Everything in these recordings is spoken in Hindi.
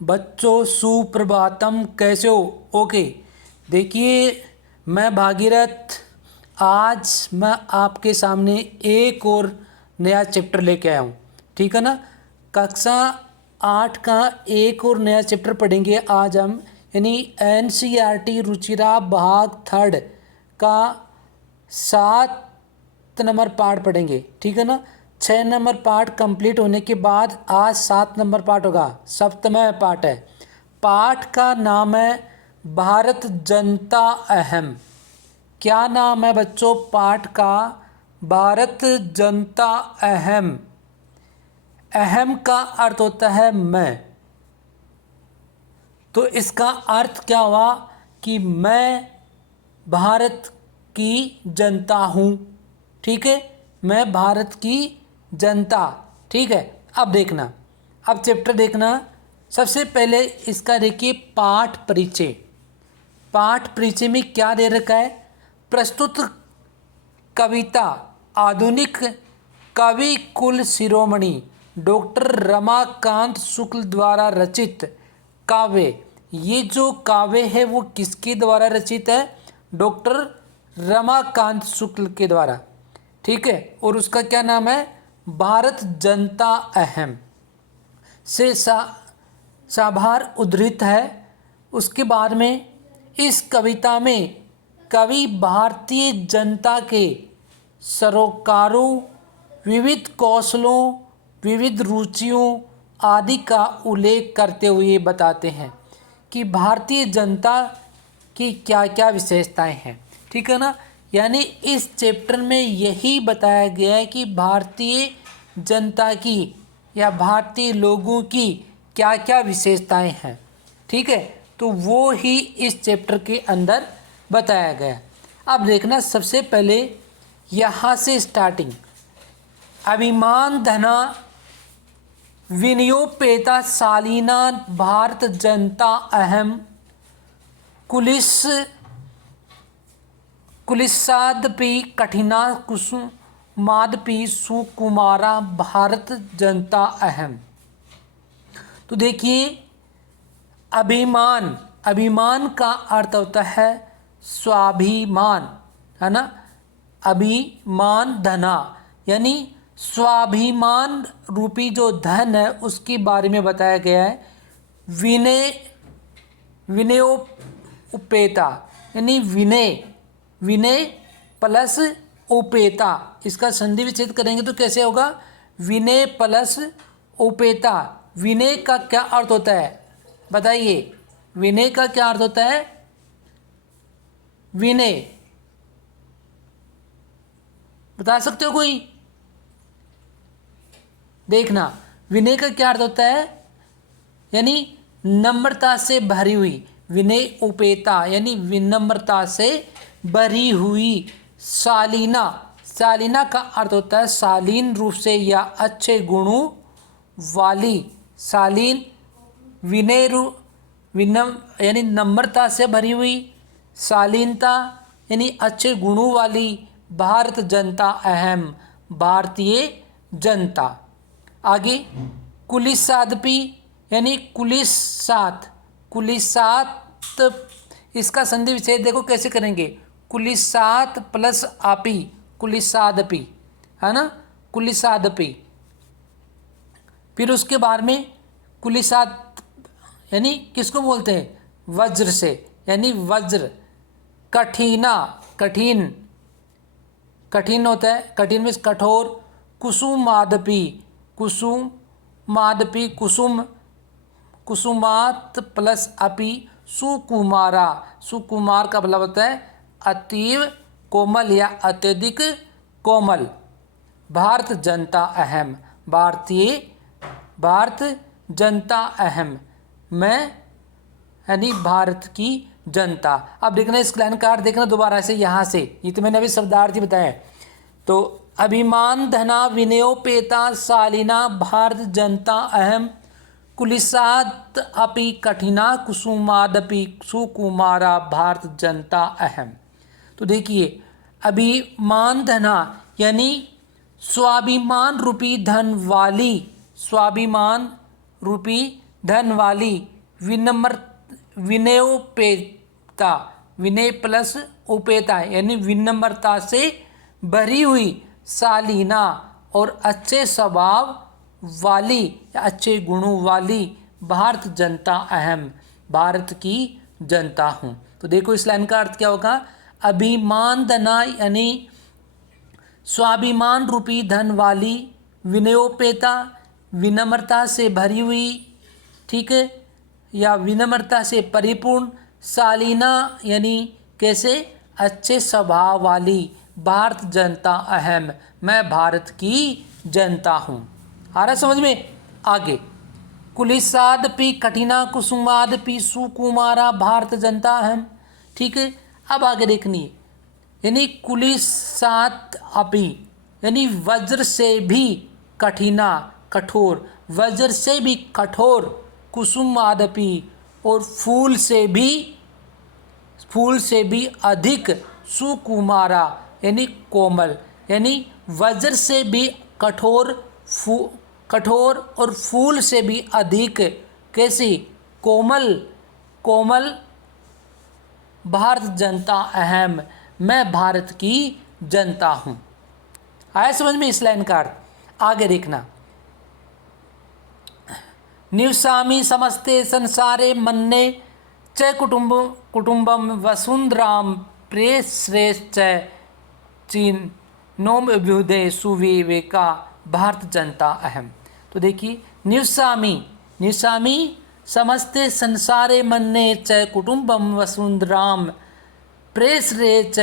बच्चों सुप्रभातम, कैसे हो? ओके, देखिए मैं भागीरथ। आज मैं आपके सामने एक और नया चैप्टर लेके आया हूँ। ठीक है ना? कक्षा 8 का एक और नया चैप्टर पढ़ेंगे आज हम, यानी एनसीईआरटी रुचिरा भाग 3 का 7 नंबर पार्ट पढ़ेंगे। ठीक है ना? 6 नंबर पार्ट कंप्लीट होने के बाद आज 7 नंबर पार्ट होगा, 7वां पार्ट है। पाठ का नाम है भारत जनता अहम। क्या नाम है बच्चों पाठ का? भारत जनता अहम। अहम का अर्थ होता है मैं, तो इसका अर्थ क्या हुआ कि मैं भारत की जनता हूँ। ठीक है, मैं भारत की जनता। ठीक है, अब देखना, अब चैप्टर देखना। सबसे पहले इसका देखिए पाठ परिचय। पाठ परिचय में क्या दे रखा है? प्रस्तुत कविता आधुनिक कवि कुल शिरोमणि डॉक्टर रमाकांत शुक्ल द्वारा रचित काव्य। ये जो काव्य है वो किसके द्वारा रचित है? डॉक्टर रमाकांत शुक्ल के द्वारा। ठीक है, और उसका क्या नाम है? भारत जनता अहम से साभार उद्धृत है। उसके बाद में इस कविता में कवि भारतीय जनता के सरोकारों, विविध कौशलों, विविध रुचियों आदि का उल्लेख करते हुए बताते हैं कि भारतीय जनता की क्या क्या विशेषताएं हैं। ठीक है ना? यानी इस चैप्टर में यही बताया गया है कि भारतीय जनता की या भारतीय लोगों की क्या क्या विशेषताएं हैं। ठीक है, तो वो ही इस चैप्टर के अंदर बताया गया। अब देखना, सबसे पहले यहाँ से स्टार्टिंग। अभिमान धना विनयोपेता शालीना भारत जनता अहम कुलिसादपि कठिना कुसुमादपि सुकुमारा भारत जनता अहम। तो देखिए, अभिमान, अभिमान का अर्थ होता है स्वाभिमान, है ना? अभिमान धना यानी स्वाभिमान रूपी जो धन है उसके बारे में बताया गया है। विनयोपेता यानी विनय, विनय प्लस उपेता, इसका संधि विच्छेद करेंगे तो कैसे होगा? विनय प्लस उपेता। विनय का क्या अर्थ होता है बताइए? विनय का क्या अर्थ होता है? विनय बता सकते हो कोई? देखना, विनय का क्या अर्थ होता है? यानी नम्रता से भरी हुई। विनय उपेता यानी विनम्रता से भरी हुई। शालीना, शालीना का अर्थ होता है शालीन रूप से या अच्छे गुणों वाली। शालीन, विनय यानी नम्रता से भरी हुई, शालीनता यानी अच्छे गुणों वाली। भारत जनता अहम, भारतीय जनता। आगे कुलिसादपि यानी कुलिसात, कुलिसात, इसका संधि विच्छेद देखो कैसे करेंगे? कुलिसात प्लस आपी, कुलिसादपि, है ना? कुलिसादपि। फिर उसके बाद में कुलिसात यानी किसको बोलते हैं? वज्र से, यानी वज्र। कठिना, कठिन, कठिन होता है, कठिन में कठोर। कुसुमादपि, कुसुमादपि, कुसुम, कुसुमात प्लस अपि सुकुमारा, सुकुमार का मतलब होता है अतीव कोमल या अत्यधिक कोमल। भारत जनता अहम, भारतीय, भारत जनता अहम, मैं यानी भारत की जनता। अब देखना इस लाइन का अर्थ देखना दोबारा से यहाँ से, ये तो मैंने अभी शब्दार्थ ही बताया है। तो अभिमान धना विनयोपेता शालीना भारत जनता अहम कुलिसात अपि कठिना कुसुमादपि सुकुमारा भारत जनता अहम। तो देखिए, अभिमान धना यानी स्वाभिमान रूपी धन वाली, स्वाभिमान रूपी धन वाली, विनम्र विनयोपेता, विनय प्लस उपेता यानी विनम्रता से भरी हुई, शालीना और अच्छे स्वभाव वाली या अच्छे गुणों वाली भारत जनता अहम, भारत की जनता हूँ। तो देखो इस लाइन का अर्थ क्या होगा, अभिमान धना यानी स्वाभिमान रूपी धन वाली, विनयोपेता विनम्रता से भरी हुई, ठीक है, या विनम्रता से परिपूर्ण, शालीना यानी कैसे, अच्छे स्वभाव वाली, भारत जनता अहम, मैं भारत की जनता हूँ। आ रहा समझ में? आगे, कुलिसादपि कठिना कुसुमादपि सुकुमारा भारत जनता अहम, ठीक है। अब आगे देखनी है, यानी कुलिसात अपि यानी वज्र से भी कठिना कठोर, वज्र से भी कठोर, कुसुमादपि और फूल से भी अधिक, सुकुमारा यानी कोमल, यानी वज्र से भी कठोर और फूल से भी अधिक कैसी, कोमल कोमल, भारत जनता अहम, मैं भारत की जनता हूँ। आया समझ में इस लाइन का अर्थ? आगे देखना, निवसामि समस्ते संसारे मन्ने च कुटुंबम वसुंधराम प्रेश्रेष्ठ चिन्नोम अभ्युदय सुविवेका भारत जनता अहम। तो देखिए, निवसामि समस्ते संसारे मन्ने च कुटुंबम वसुंधराम प्रेश्रेष्ठ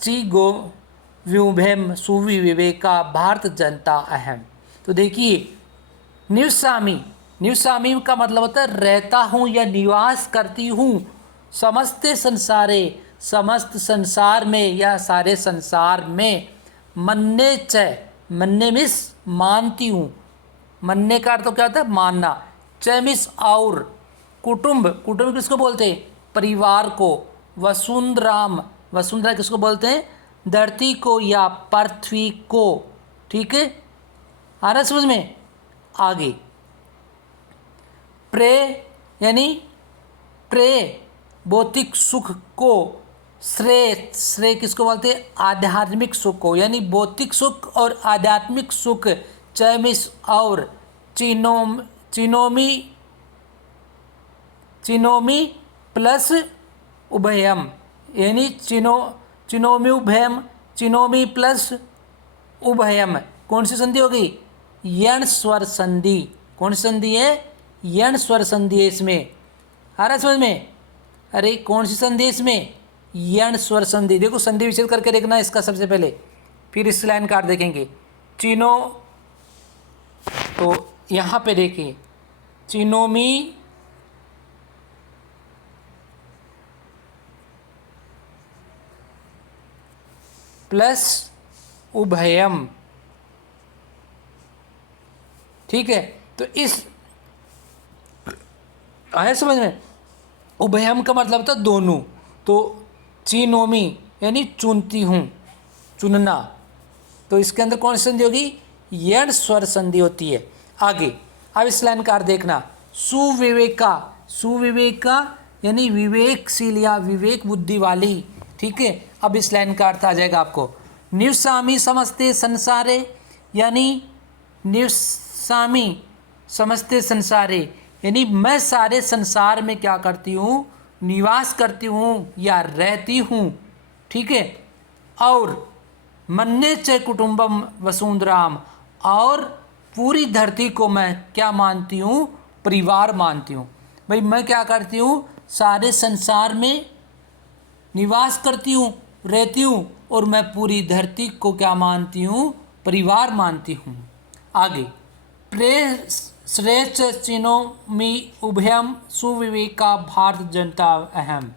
चिगो व्यूभेम सुविवेका भारत जनता अहम। तो देखिए, निवसामी का मतलब होता है रहता हूँ या निवास करती हूँ, समस्ते संसारे समस्त संसार में या सारे संसार में, मन्ने च मन्ने मिस मानती हूँ, मन्ने का अर्थ तो क्या होता है, मानना, च मिस और, कुटुंब किसको बोलते हैं, परिवार को, वसुंधरा किसको बोलते हैं, धरती को या पृथ्वी को, ठीक है। आ रहा समझ में? आगे, प्रे भौतिक सुख को, श्रेय किसको बोलते हैं, आध्यात्मिक सुख को, यानी भौतिक सुख और आध्यात्मिक सुख, चैमिस और, चिनोमी प्लस उभयम, यानी चिनोमी प्लस उभयम, कौन सी संधि होगी, यण स्वर संधि। कौन सी संधि है, यण स्वर संधि है इसमें। आ रहा है समझ में? अरे कौन सी संधि है इसमें, यण स्वर संधि। देखो संधि विच्छेद करके देखना इसका सबसे पहले, फिर इस लाइन कार्ड देखेंगे। चिनो, तो यहाँ पे देखिए, चिनोमी प्लस उभयम, ठीक है। तो इस आया समझ में? उभयम का मतलब था दोनों, तो चिनोमी यानी चुनती हूँ, चुनना, तो इसके अंदर कौन सी संधि होगी, यण स्वर संधि होती है। आगे, अब इस लाइन का अर्थ देखना, सुविवेका यानी विवेकशील या विवेक बुद्धि वाली, ठीक है। अब इस लाइन का अर्थ आ जाएगा आपको, निवसामी समस्ते संसारे यानी निवसामी समस्ते संसारे यानी मैं सारे संसार में क्या करती हूँ, निवास करती हूँ या रहती हूँ, ठीक है। और मन्ने च कुटुंबम वसुंधराम, और पूरी धरती को मैं क्या मानती हूँ, परिवार मानती हूँ। भाई मैं क्या करती हूँ, सारे संसार में निवास करती हूँ, रहती हूँ, और मैं पूरी धरती को क्या मानती हूँ, परिवार मानती हूँ। आगे, श्रेष्ठ चिनोमी उभयम सुविवेका भारत जनता अहम,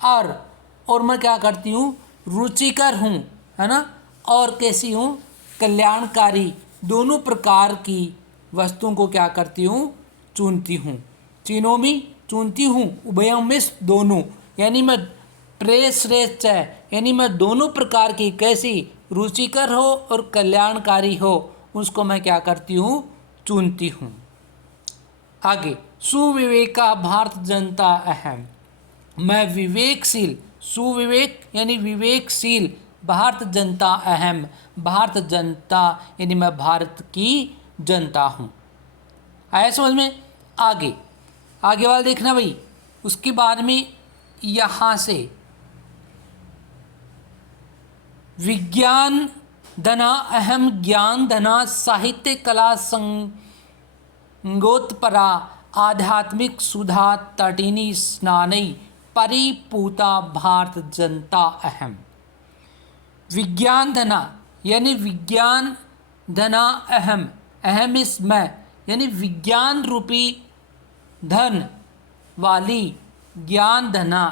और मैं क्या करती हूँ, रुचिकर हूँ, है ना, और कैसी हूँ, कल्याणकारी, दोनों प्रकार की वस्तुओं को क्या करती हूँ, चुनती हूँ। चिनोमी चुनती हूँ, उभयम मिस दोनों, यानी मैं श्रेष्ठ यानी मैं दोनों प्रकार की, कैसी, रुचिकर हो और कल्याणकारी हो, उसको मैं क्या करती हूँ, चुनती हूँ। आगे, सुविवेका भारत जनता अहम, मैं विवेकशील, सुविवेक यानी विवेकशील, भारत जनता अहम, भारत जनता यानी मैं भारत की जनता हूँ। आया समझ में? आगे, आगे वाला देखना भाई। उसके बाद में यहाँ से विज्ञान धना अहम, ज्ञान धना साहित्य कला संगोत्परा, आध्यात्मिक सुधा तटिनी स्नानई, परिपूता भारत जनता अहम। विज्ञान धना यानी विज्ञान धना अहम, अहम इस मैं यानी विज्ञान रूपी धन वाली, ज्ञान धना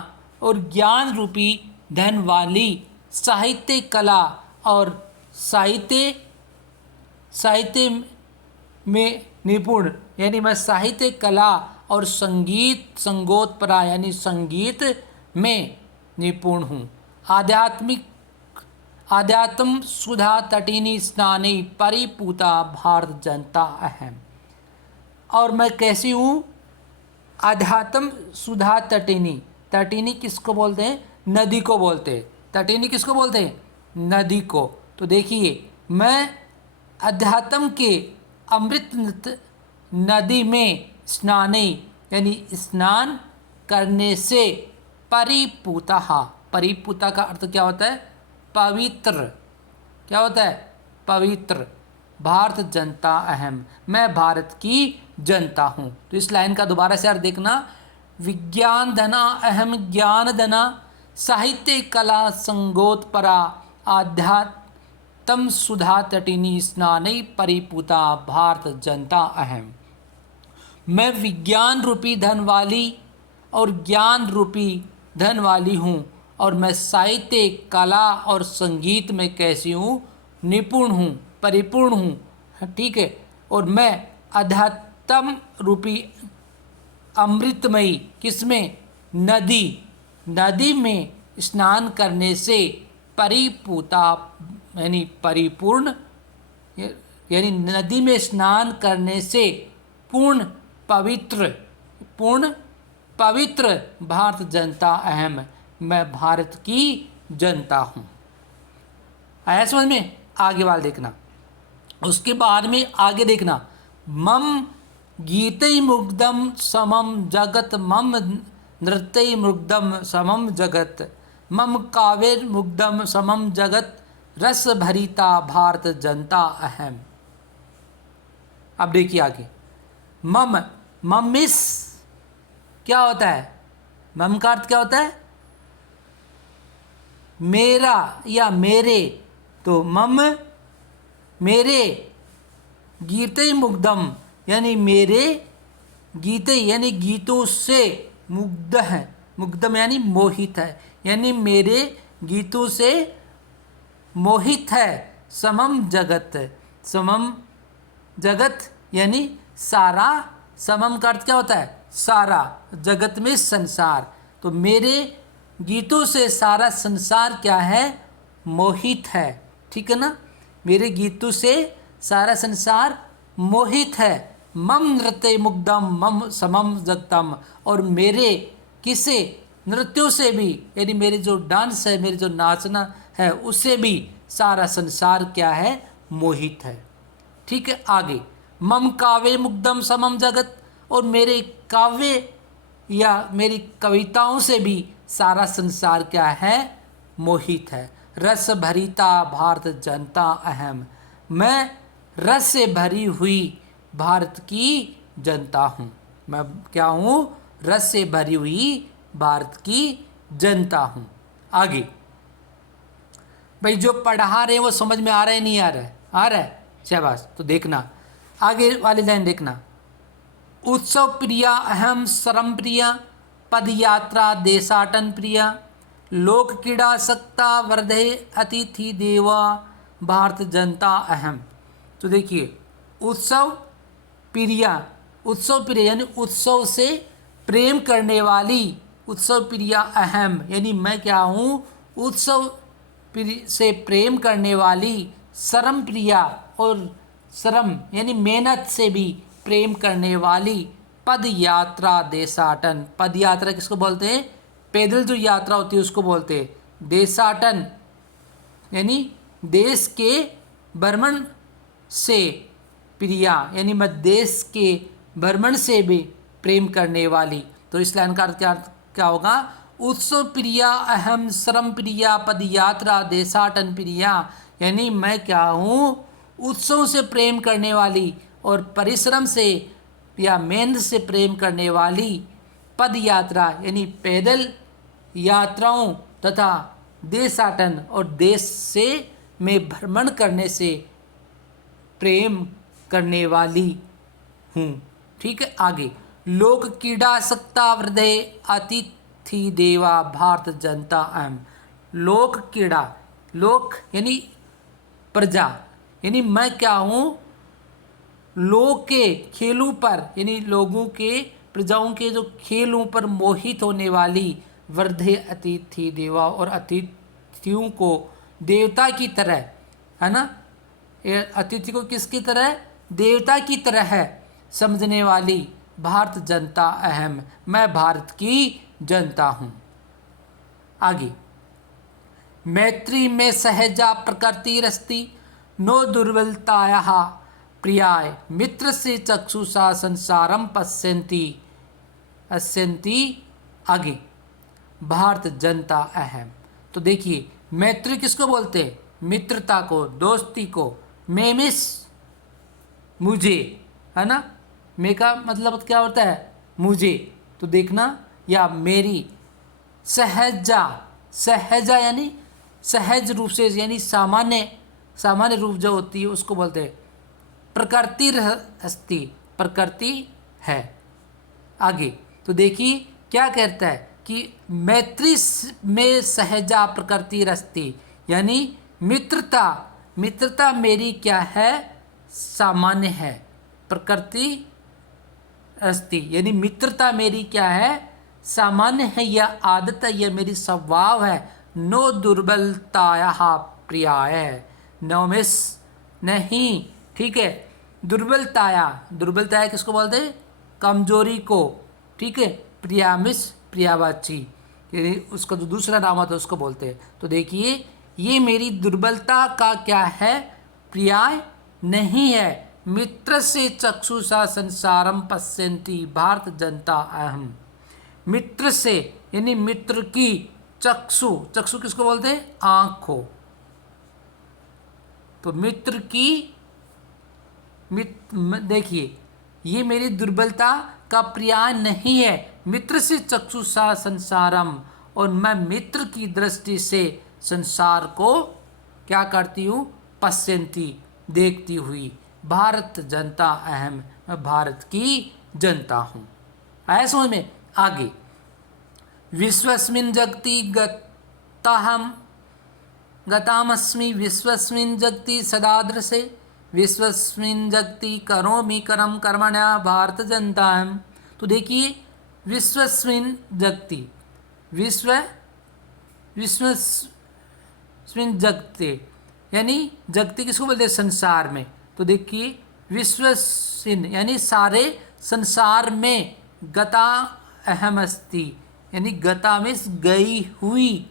और ज्ञान रूपी धन वाली, साहित्य कला और साहित्य में निपुण यानी मैं साहित्य कला और संगीत संगोत्परा यानी संगीत में निपुण हूँ। आध्यात्म सुधा तटिनी स्नानी, परिपूता भारत जनता अहम। और मैं कैसी हूँ? आध्यात्म सुधा तटिनी, तटिनी किसको बोलते हैं? नदी को बोलते हैं। तटिनी किसको बोलते हैं? नदी को। तो देखिए, मैं अध्यात्म के अमृत नदी में स्नाने यानी स्नान करने से, परिपूता, परिपूता का अर्थ क्या होता है? पवित्र। क्या होता है? पवित्र। भारत जनता अहम, मैं भारत की जनता हूँ। तो इस लाइन का दोबारा से अर्थ देखना, विज्ञान धना अहम, ज्ञान धना साहित्य कला संगोत्परा, आध्यात्म सुधा तटिनी स्नानई, परिपूता भारत जनता अहम। मैं विज्ञान रूपी धन वाली और ज्ञान रूपी धन वाली हूँ, और मैं साहित्य कला और संगीत में कैसी हूँ? निपुण हूँ, परिपूर्ण हूँ। ठीक है। और मैं अध्यात्म रूपी अमृतमयी, किसमें? नदी, नदी में स्नान करने से, परिपूता यानी परिपूर्ण, यानी नदी में स्नान करने से पूर्ण पवित्र भारत जनता अहम, मैं भारत की जनता हूँ। आया समझ में? आगे वाला देखना। उसके बाद में आगे देखना, मम गीतै मुग्धम समम जगत, मम नृत्यै मुग्धम समम जगत, मम काव्य मुग्धम समम जगत, रस भरिता भारत जनता अहम। अब देखिए आगे, मम, ममिस क्या होता है? मम का अर्थ क्या होता है? मेरा या मेरे। तो मम मेरे, गीते मुग्धम यानी मेरे, गीते यानी गीतों से, मुग्ध है, मुग्धम यानी मोहित है, यानी मेरे गीतों से मोहित है। समम जगत, समम जगत यानी सारा, समम का अर्थ क्या होता है? सारा, जगत में संसार। तो मेरे गीतों से सारा संसार क्या है? मोहित है। ठीक है ना? मेरे गीतों से सारा संसार मोहित है। मम नृत्य मुग्धम मम समम जगतम, और मेरे किसे? नृत्यों से भी, यानी मेरे जो डांस है, मेरे जो नाचना है, उससे भी सारा संसार क्या है? मोहित है। ठीक है। आगे, मम काव्य मुग्धम समम जगत, और मेरे काव्य या मेरी कविताओं से भी सारा संसार क्या है? मोहित है। रस भरिता भारत जनता अहम, मैं रस से भरी हुई भारत की जनता हूँ। मैं क्या हूँ? रस से भरी हुई भारत की जनता हूँ। आगे भाई, जो पढ़ा रहे हैं वो समझ में आ रहा है नहीं आ रहा है? आ रहा है, शाबाश। तो देखना आगे वाली लाइन देखना, उत्सव प्रिया अहम श्रम प्रिया, पद यात्रा देशाटन प्रिया, लोक क्रीड़ा सक्ता वर्धे अतिथि देवा, भारत जनता अहम। तो देखिए, उत्सव प्रिया, उत्सव प्रिय यानी उत्सव से प्रेम करने वाली, उत्सव प्रिया अहम यानी मैं क्या हूँ? उत्सव से प्रेम करने वाली, श्रम प्रिया और श्रम यानी मेहनत से भी प्रेम करने वाली, पद यात्रा देशाटन। पद यात्रा किसको बोलते हैं? पैदल जो यात्रा होती है उसको बोलते हैं देशाटन, यानी देश के भ्रमण से प्रिया, यानी मैं देश के भ्रमण से भी प्रेम करने वाली। तो इस लाइन का अर्थ क्या होगा? उत्सव प्रिया अहम श्रम प्रिया पद यात्रा देशाटन प्रिया, यानी मैं क्या हूँ? उत्सव से प्रेम करने वाली और परिश्रम से या मेहनत से प्रेम करने वाली, पद यात्रा यानी पैदल यात्राओं तथा देशाटन और देश से में भ्रमण करने से प्रेम करने वाली हूँ। ठीक है, आगे लोक क्रीड़ा सक्ता हृदय अतिथि देवा भारत जनता अहम। लोक क्रीड़ा, लोक यानी प्रजा, यानी मैं क्या हूँ? लोग के खेलों पर, यानी लोगों के प्रजाओं के जो खेलों पर मोहित होने वाली वृद्धे अतिथि देवा, और अतिथियों को देवता की तरह, है ना, अतिथि को किसकी तरह? देवता की तरह है समझने वाली भारत जनता अहम, मैं भारत की जनता हूँ। आगे मैत्री में सहजा प्रकृति रस्ती नो दुर्बलताया प्रियाय मित्र से चक्षुषा संसारम पश्यन्ति अस्यन्ति। आगे भारत जनता अहम। तो देखिए मैत्री किसको बोलते हैं? मित्रता को, दोस्ती को। मेमिस मुझे, है ना, मे का मतलब क्या होता है? मुझे। तो देखना, या मेरी। सहजा, सहजा यानी सहज रूप से, यानी सामान्य रूप जो होती है उसको बोलते हैं प्रकृति हस्ती, प्रकृति है। आगे तो देखिए क्या कहता है कि मैत्री में सहजा प्रकृति रस्ती, यानी मित्रता मेरी क्या है? सामान्य है। प्रकृति अस्ति, यानी मित्रता मेरी क्या है? सामान्य है, या आदत है, या मेरी स्वभाव है। नो दुर्बलताया प्रियाय है, नो मिस नहीं। ठीक है, दुर्बलताया किसको बोलते हैं? कमजोरी को। ठीक है, प्रियामिस प्रियावाची, यानी उसका जो दूसरा नाम होता है उसको बोलते हैं। तो देखिए ये मेरी दुर्बलता का क्या है? प्रियाय नहीं है। मित्र से चक्षुषा संसारम पश्यन्ति भारत जनता अहम। मित्र से यानी मित्र की, चक्षु किसको बोलते हैं? आँखों। तो मित्र की, देखिए ये मेरी दुर्बलता का प्रियाय नहीं है। मित्र से चक्षुषा संसारम, और मैं मित्र की दृष्टि से संसार को क्या करती हूँ? पश्यन्ति, देखती हुई। भारत जनता अहम, मैं भारत की जनता हूँ। आया समझ में? आगे विश्वस्मिन् जगति गतामस्मि विश्वस्मिन् जगति सदादृशे विश्वस्मिन् जगति करोमि करम कर्मण्या भारत जनता अहम। तो देखिए विश्वस्मिन् जगति, विश्वस्मिन् जगति यानी जगति किसको बोलते हैं? संसार में। तो देखिए विश्वस्मिन् यानी सारे संसार में, गता अहम अस्ति यानी गता में गई हुई।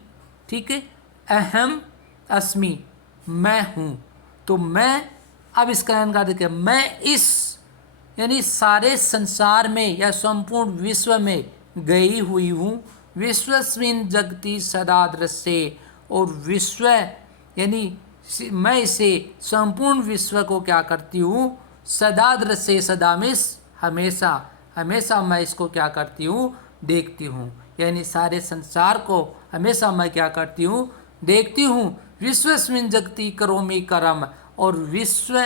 ठीक है, अहम अस्मि मैं हूँ। तो मैं, अब इसका का देखिए, मैं इस यानी सारे संसार में या संपूर्ण विश्व में गई हुई हूँ। विश्वस्मिन् जगति सदा दृश्ये, और विश्व यानी मैं इसे संपूर्ण विश्व को क्या करती हूँ? सदा दृश्ये, सदा मिस हमेशा, हमेशा मैं इसको क्या करती हूँ? देखती हूँ। यानी सारे संसार को हमेशा मैं क्या करती हूँ? देखती हूँ। विश्वस्मिन् जगति करोमि कर्म, और विश्व,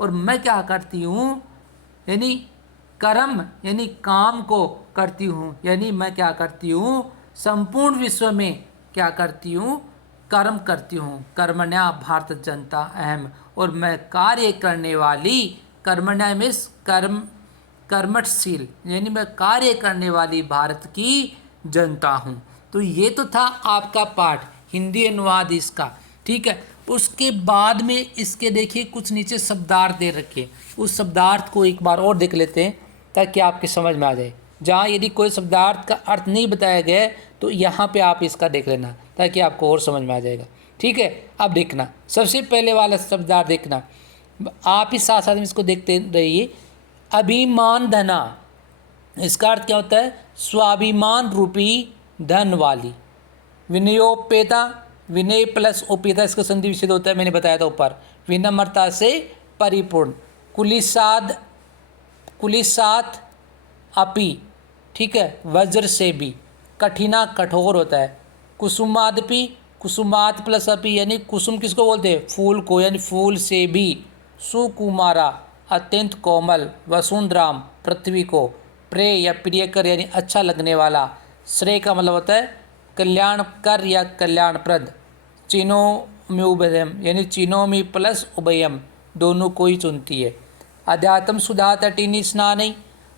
और मैं क्या करती हूँ? यानी कर्म यानी काम को करती हूँ। यानी मैं क्या करती हूँ? संपूर्ण विश्व में क्या करती हूँ? कर्म करती हूँ। कर्मण्या भारत जनता अहम, और मैं कार्य करने वाली, कर्मण्या मीन्स कर्मठशील, यानी मैं कार्य करने वाली भारत की जनता हूँ। तो ये तो था आपका पाठ, हिंदी अनुवाद इसका। ठीक है, उसके बाद में इसके देखिए कुछ नीचे शब्दार्थ दे रखे, उस शब्दार्थ को एक बार और देख लेते हैं ताकि आपकी समझ में आ जाए। जहाँ यदि कोई शब्दार्थ का अर्थ नहीं बताया गया है तो यहाँ पे आप इसका देख लेना ताकि आपको और समझ में आ जाएगा। ठीक है, अब देखना सबसे पहले वाला शब्दार्थ देखना, आप इस साथ साथ में इसको देखते रहिए। अभिमान धना, इसका अर्थ क्या होता है? स्वाभिमान रूपी धन वाली। विनयोपेता, विनय प्लस उपेता इसका संधि विच्छेद होता है, मैंने बताया था ऊपर। विनम्रता से परिपूर्ण। कुलिसाद, कुलिसात अपि, ठीक है, वज्र से भी। कठिना कठोर होता है। कुसुमादपि, कुसुमात प्लस अपि यानी कुसुम किसको बोलते हैं? फूल को, यानी फूल से भी। सुकुमारा अत्यंत कोमल। वसुंधराम पृथ्वी को। प्रेय या प्रियकर यानी अच्छा लगने वाला। श्रेय का मतलब होता है कल्याणकर या कल्याणप्रद। चिनोमि उभयम यानी चिनोमि प्लस उभयम, दोनों को ही चुनती है। अध्यात्म सुधा तटिनी स्नान,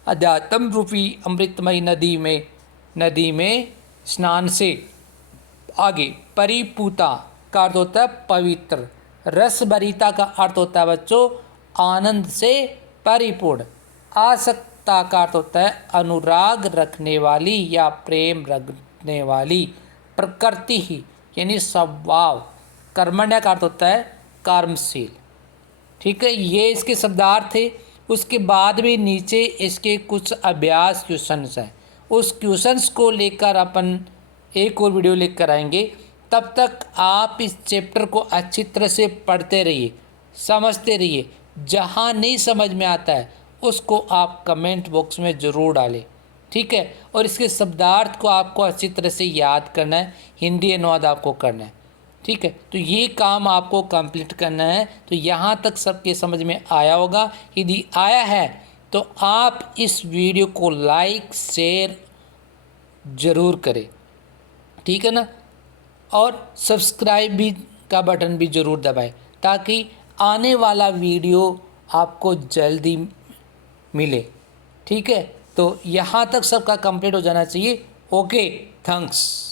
अध्यात्म रूपी अमृतमयी नदी में स्नान से। आगे परिपूता का अर्थ होता है पवित्र। रसभरिता का अर्थ होता है बच्चों आनंद से परिपूर्ण। आसक्ता का अर्थ होता है अनुराग रखने वाली या प्रेम रखने वाली। प्रकृति ही यानी स्वभाव। कर्मण्य का अर्थ होता है कर्मशील। ठीक है, ये इसके शब्दार्थ थे। उसके बाद भी नीचे इसके कुछ अभ्यास क्वेश्चंस हैं, उस क्वेश्चंस को लेकर अपन एक और वीडियो लेकर आएंगे। तब तक आप इस चैप्टर को अच्छी तरह से पढ़ते रहिए, समझते रहिए। जहाँ नहीं समझ में आता है उसको आप कमेंट बॉक्स में ज़रूर डालें। ठीक है, और इसके शब्दार्थ को आपको अच्छी तरह से याद करना है, हिंदी अनुवाद आपको करना है। ठीक है, तो ये काम आपको कंप्लीट करना है। तो यहाँ तक सबके समझ में आया होगा। यदि आया है तो आप इस वीडियो को लाइक शेयर ज़रूर करें, ठीक है ना, और सब्सक्राइब भी का बटन भी ज़रूर दबाएं ताकि आने वाला वीडियो आपको जल्दी मिले। ठीक है, तो यहाँ तक सबका कंप्लीट हो जाना चाहिए। Okay, thanks.